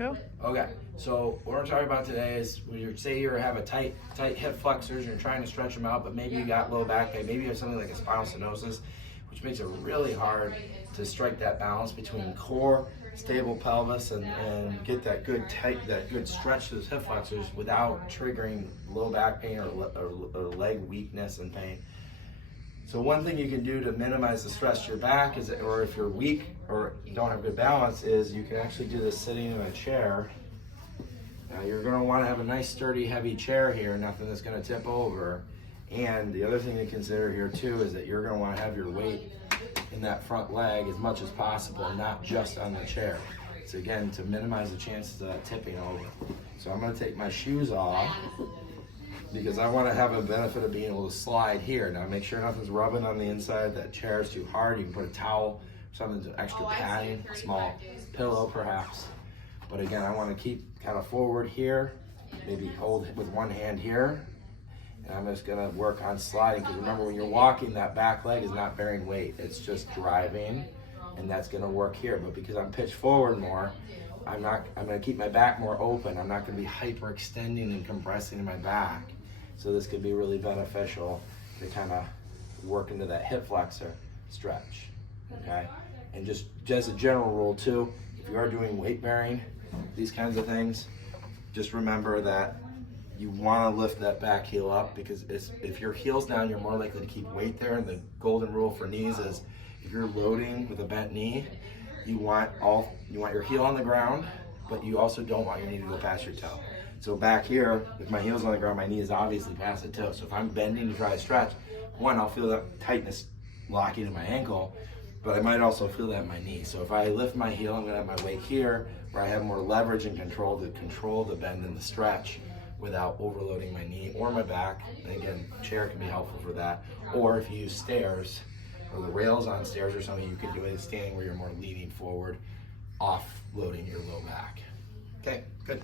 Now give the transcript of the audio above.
Go. Okay, so what we're talking about today is when you say you have a tight hip flexors, you're trying to stretch them out, but maybe you got low back pain, maybe you have something like a spinal stenosis, which makes it really hard to strike that balance between core, stable pelvis, and get that good stretch to those hip flexors without triggering low back pain or leg weakness and pain. So one thing you can do to minimize the stress to your back is, or if you're weak or don't have good balance, is you can actually do this sitting in a chair. Now you're going to want to have a nice sturdy heavy chair here, nothing that's going to tip over. And the other thing to consider here too is that you're going to want to have your weight in that front leg as much as possible, not just on the chair. So again, to minimize the chances of that tipping over. So I'm going to take my shoes off, because I want to have a benefit of being able to slide here. Now make sure nothing's rubbing on the inside, that chair is too hard. You can put a towel, something to extra padding, a small pillow perhaps. But again, I want to keep kind of forward here, maybe hold with one hand here. And I'm just gonna work on sliding, because remember when you're walking, that back leg is not bearing weight, it's just driving, and that's gonna work here. But because I'm pitched forward more, I'm gonna keep my back more open. I'm not gonna be hyperextending and compressing in my back. So this could be really beneficial to kind of work into that hip flexor stretch, okay? And just as a general rule too, if you are doing weight bearing, these kinds of things, just remember that you want to lift that back heel up, because if your heel's down, you're more likely to keep weight there. And the golden rule for knees is if you're loading with a bent knee, you want your heel on the ground, but you also don't want your knee to go past your toe. So back here, if my heel's on the ground, my knee is obviously past the toe. So if I'm bending to try to stretch, one, I'll feel that tightness locking in my ankle, but I might also feel that in my knee. So if I lift my heel, I'm gonna have my weight here, where I have more leverage and control to control the bend and the stretch without overloading my knee or my back. And again, chair can be helpful for that. Or if you use stairs or the rails on stairs or something, you can do it standing where you're more leaning forward, offloading your low back. Okay, good.